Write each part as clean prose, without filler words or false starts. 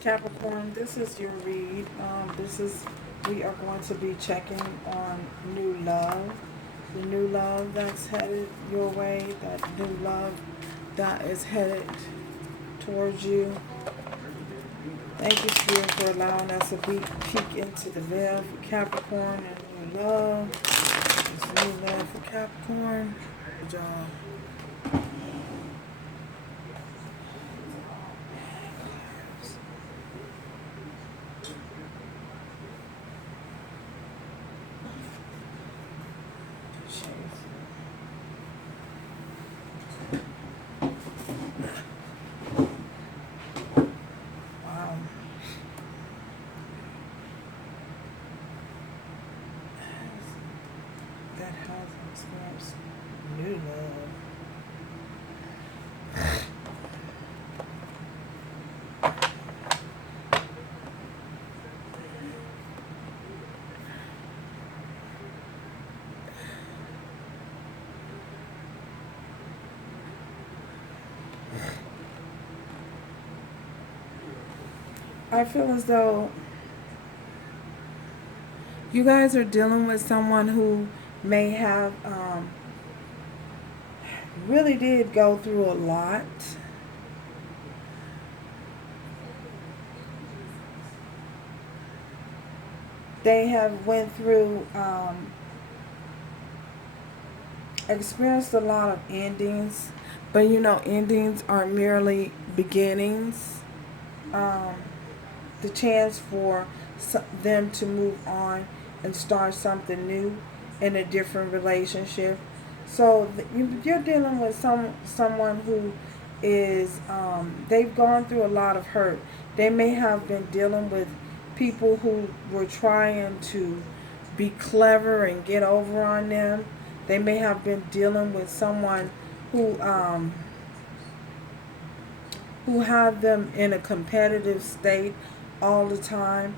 Capricorn, this is your read. We are going to be checking on new love. The new love that's headed your way, that new love that is headed towards you. Thank you, Spirit, for allowing us to peek into the veil for Capricorn and new love. It's new love for Capricorn. Good job. Wow. That has experienced new love. I feel as though you guys are dealing with someone who may have really did go through a lot. They have went through, experienced a lot of endings, but you know, endings are merely beginnings. Um, the chance for them to move on and start something new in a different relationship. So you're dealing with someone who is they've gone through a lot of hurt. They may have been dealing with people who were trying to be clever and get over on them. They may have been dealing with someone who who have them in a competitive state all the time.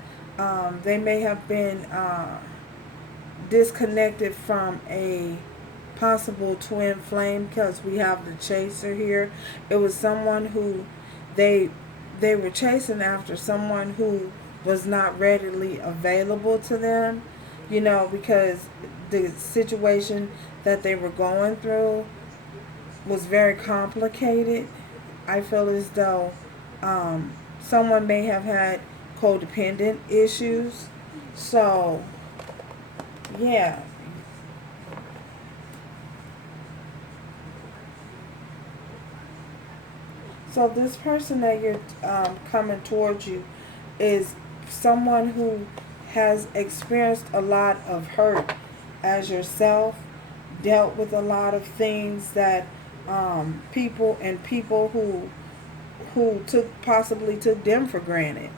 They may have been disconnected from a possible twin flame because we have the chaser here. It was someone who they they were chasing after someone who was not readily available to them, you know, because the situation that they were going through was very complicated. I feel as though someone may have had codependent issues. So, yeah. So, this person that you're coming towards you is someone who has experienced a lot of hurt as yourself, dealt with a lot of things that people who took them for granted.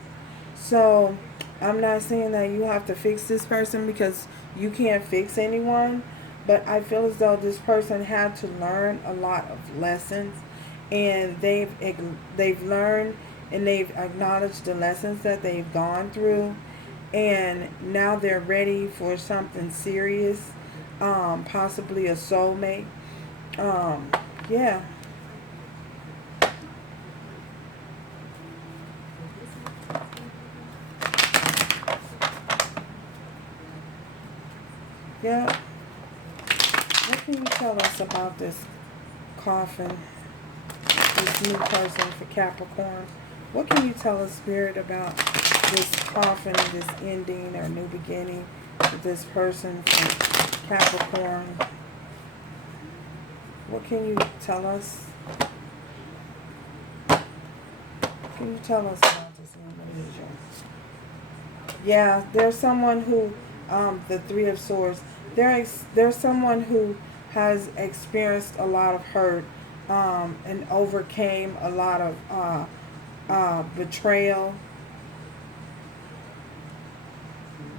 So I'm not saying that you have to fix this person because you can't fix anyone, but I feel as though this person had to learn a lot of lessons, and they've learned and they've acknowledged the lessons that they've gone through, and now they're ready for something serious, possibly a soulmate. Um, yeah, yeah. What can you tell us about this coffin, this new person for Capricorn? What can you tell us, Spirit, about this coffin, this ending or new beginning with this person for Capricorn? What can you tell us? What can you tell us about this individual? Yeah, there's someone who, the Three of Swords, there's someone who has experienced a lot of hurt, and overcame a lot of betrayal.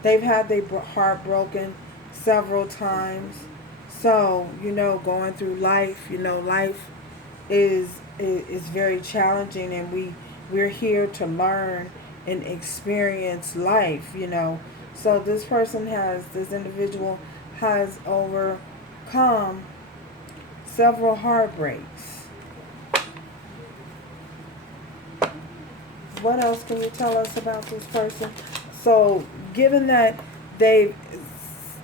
They've had their heart broken several times. So, you know, going through life, you know, life is very challenging, and we're here to learn and experience life, you know. So this individual has overcome several heartbreaks. What else can you tell us about this person? So, given that they've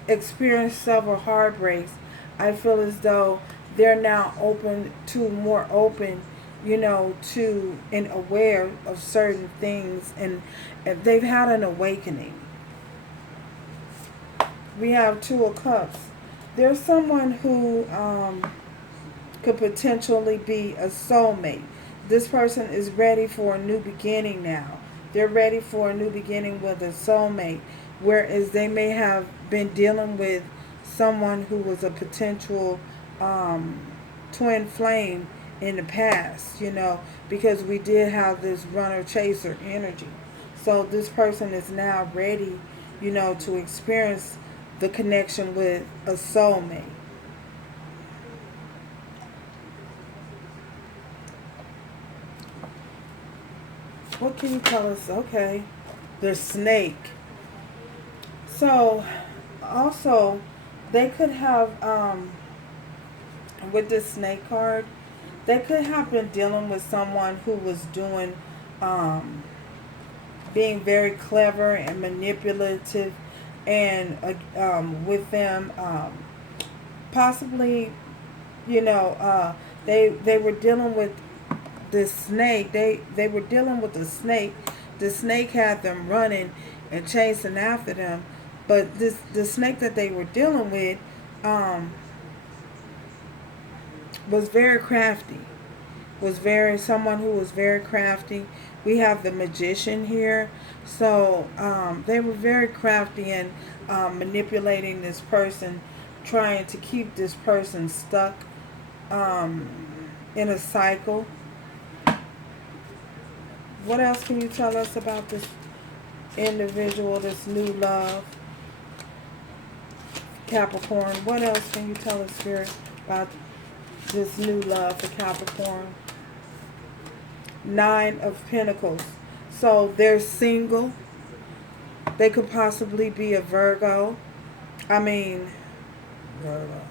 experienced several heartbreaks, I feel as though they're now more open, to and aware of certain things, and they've had an awakening. We have Two of Cups. There's someone who could potentially be a soulmate. This person is ready for a new beginning now. They're ready for a new beginning with a soulmate, whereas they may have been dealing with someone who was a potential um, twin flame in the past, because we did have this runner chaser energy. So this person is now ready, to experience the connection with a soulmate. What can you tell us? Okay, the snake. So, also, they could have, with this snake card, they could have been dealing with someone who was um, being very clever and manipulative, and with them, possibly, you know, uh, they were dealing with this snake. They were dealing with the snake. The snake had them running and chasing after them, but the snake that they were dealing with um, was very crafty. Was very someone who was very crafty. We have the magician here, so they were very crafty in manipulating this person, trying to keep this person stuck um, in a cycle. What else can you tell us about this individual, this new love, Capricorn? What else can you tell us, Spirit, about this new love for Capricorn? Nine of Pentacles. So they're single. They could possibly be a Virgo. I mean, Virgo.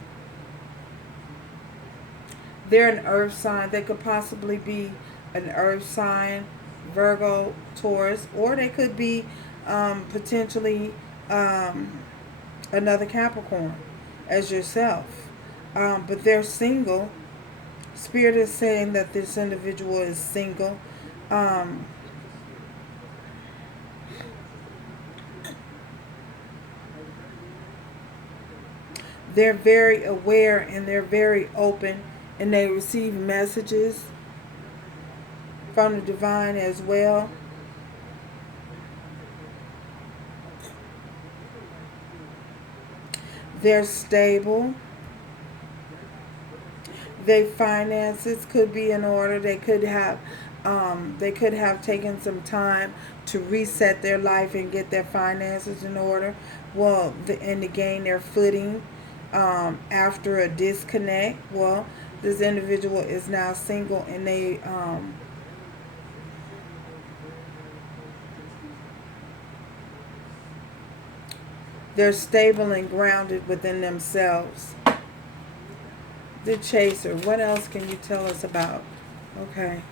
They're an earth sign. They could possibly be an earth sign, Virgo, Taurus, or they could be potentially another Capricorn as yourself. But they're single. Spirit is saying that this individual is single. Um, they're very aware and they're very open, and they receive messages from the divine as well. They're stable. Their finances could be in order. They could have taken some time to reset their life and get their finances in order. Well, and to gain their footing after a disconnect. Well, this individual is now single, and they're stable and grounded within themselves. The chaser. What else can you tell us about? Okay.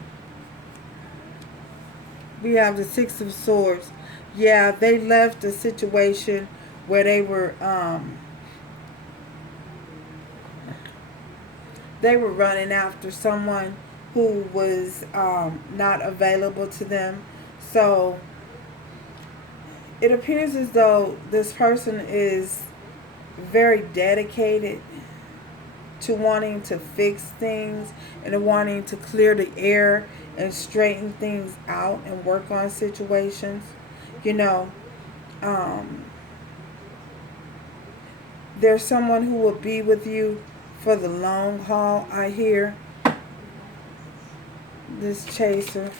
We have the Six of Swords. Yeah, they left a situation where they were running after someone who was not available to them. So it appears as though this person is very dedicated to wanting to fix things and wanting to clear the air and straighten things out and work on situations. You know, um, there's someone who will be with you for the long haul, I hear. This chaser.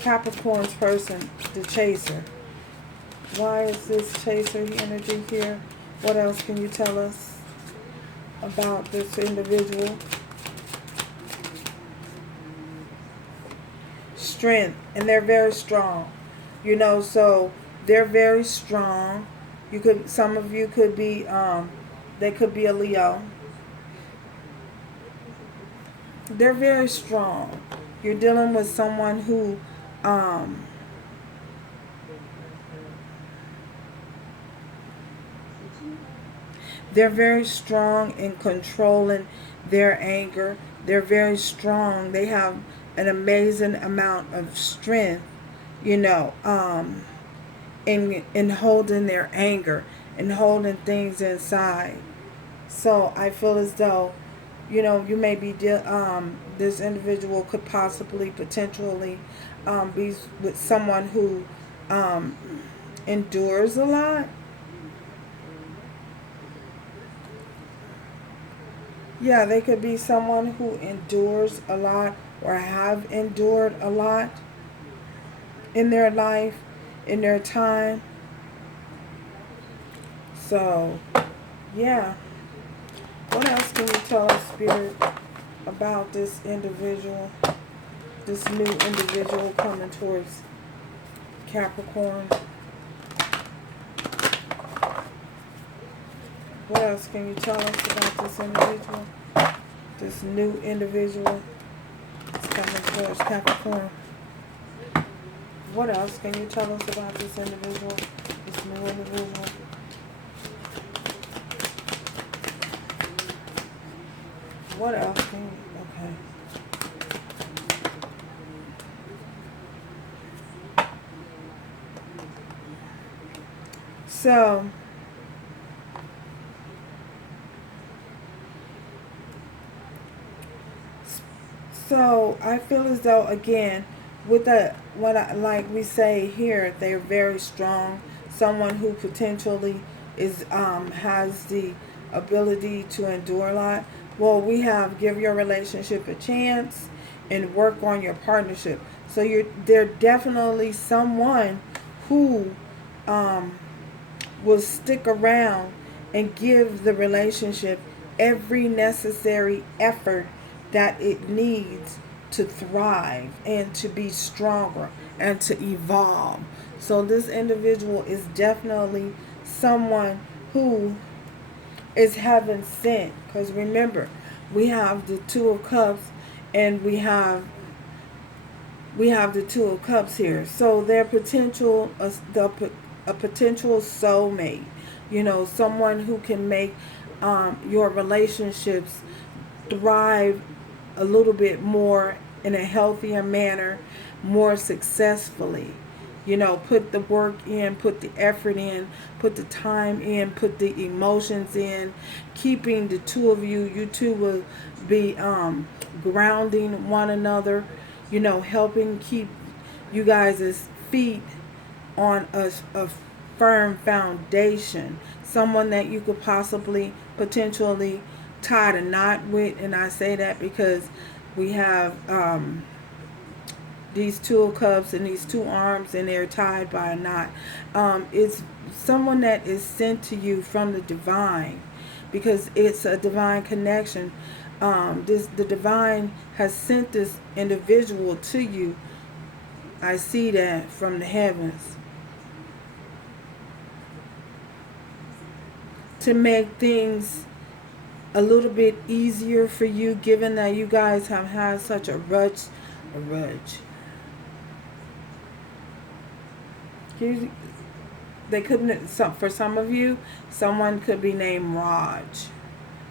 Capricorn's person, the chaser. Why is this chaser energy here? What else can you tell us about this individual? Strength, and they're very strong. So they're very strong. Some of you could be, they could be a Leo. They're very strong. You're dealing with someone who Um, they're very strong in controlling their anger. They're very strong. They have an amazing amount of strength, you know, in holding their anger and holding things inside. So I feel as though, you know, you may be this individual could possibly potentially be with someone who um, endures a lot. Yeah, they could be someone who endures a lot or have endured a lot in their life, in their time. So, yeah. What else can you tell us, Spirit, about this individual, this new individual coming towards Capricorn? What else can you tell us about this individual? This new individual is coming towards Capricorn. What else can you tell us about this individual? This new individual. What else can you... Okay. So I feel as though, again, with the like we say here, they're very strong. Someone who potentially is has the ability to endure a lot. Well, we have give your relationship a chance and work on your partnership. So they're definitely someone who um, will stick around and give the relationship every necessary effort that it needs to thrive and to be stronger and to evolve. So this individual is definitely someone who is heaven sent, because remember, we have the Two of Cups and we have the Two of Cups here. So their potential, a potential soulmate, you know, someone who can make your relationships thrive a little bit more in a healthier manner, more successfully. You know, put the work in, put the effort in, put the time in, put the emotions in, keeping the two of you, you two will be grounding one another, you know, helping keep you guys' feet on a firm foundation. Someone that you could possibly, potentially tie a knot with. And I say that because we have these Two of Cups and these two arms, and they're tied by a knot. It's someone that is sent to you from the divine, because it's a divine connection. The divine has sent this individual to you. I see that from the heavens to make things a little bit easier for you, given that you guys have had such a rush. They couldn't. For some of you, someone could be named Raj,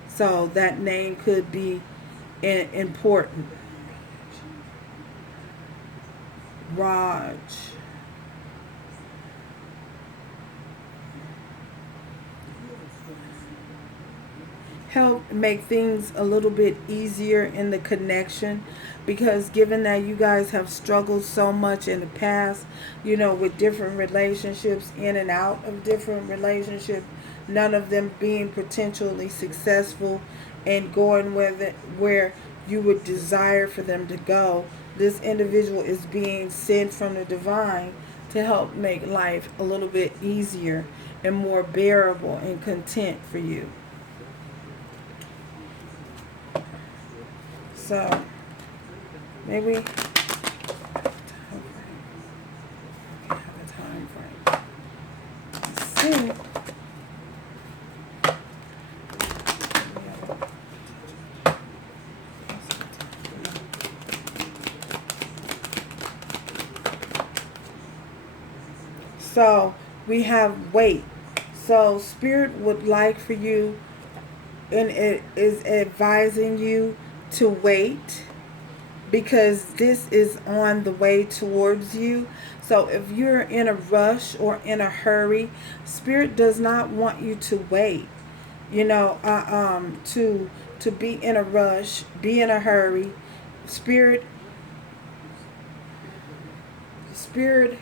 so that name could be important. Raj. Help make things a little bit easier in the connection, because given that you guys have struggled so much in the past, you know, with different relationships, in and out of different relationships, none of them being potentially successful and going where you would desire for them to go, this individual is being sent from the divine to help make life a little bit easier and more bearable and content for you. So maybe have a time frame. Let's see. So we have wait. So Spirit would like for you, and it is advising you to wait, because this is on the way towards you. So if you're in a rush or in a hurry, Spirit does not want you to wait. To be in a rush, be in a hurry. Spirit, spirit,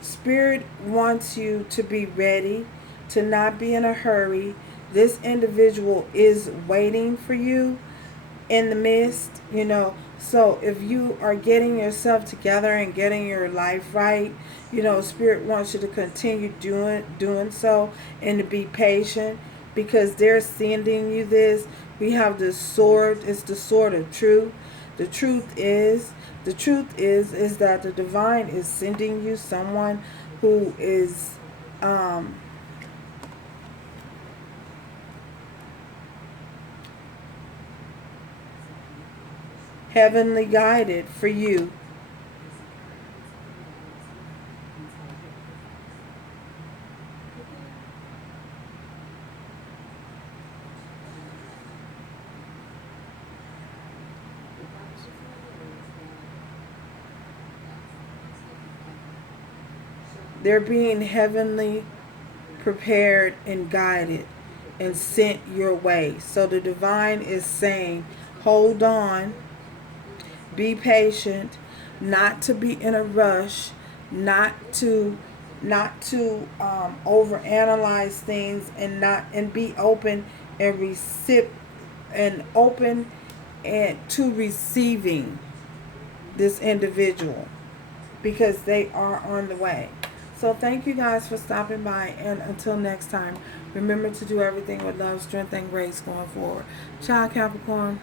Spirit wants you to be ready, to not be in a hurry. This individual is waiting for you in the midst. So if you are getting yourself together and getting your life right, Spirit wants you to continue doing so, and to be patient, because they're sending you this. We have this sword. It's the sword of truth. The truth is, is that the divine is sending you someone who is um, heavenly guided for you. They're being heavenly prepared and guided and sent your way. So the divine is saying, hold on, be patient, not to be in a rush, not to overanalyze things, and be open and open and to receiving this individual, because they are on the way. So thank you guys for stopping by, and until next time, remember to do everything with love, strength, and grace going forward. Ciao, Capricorn.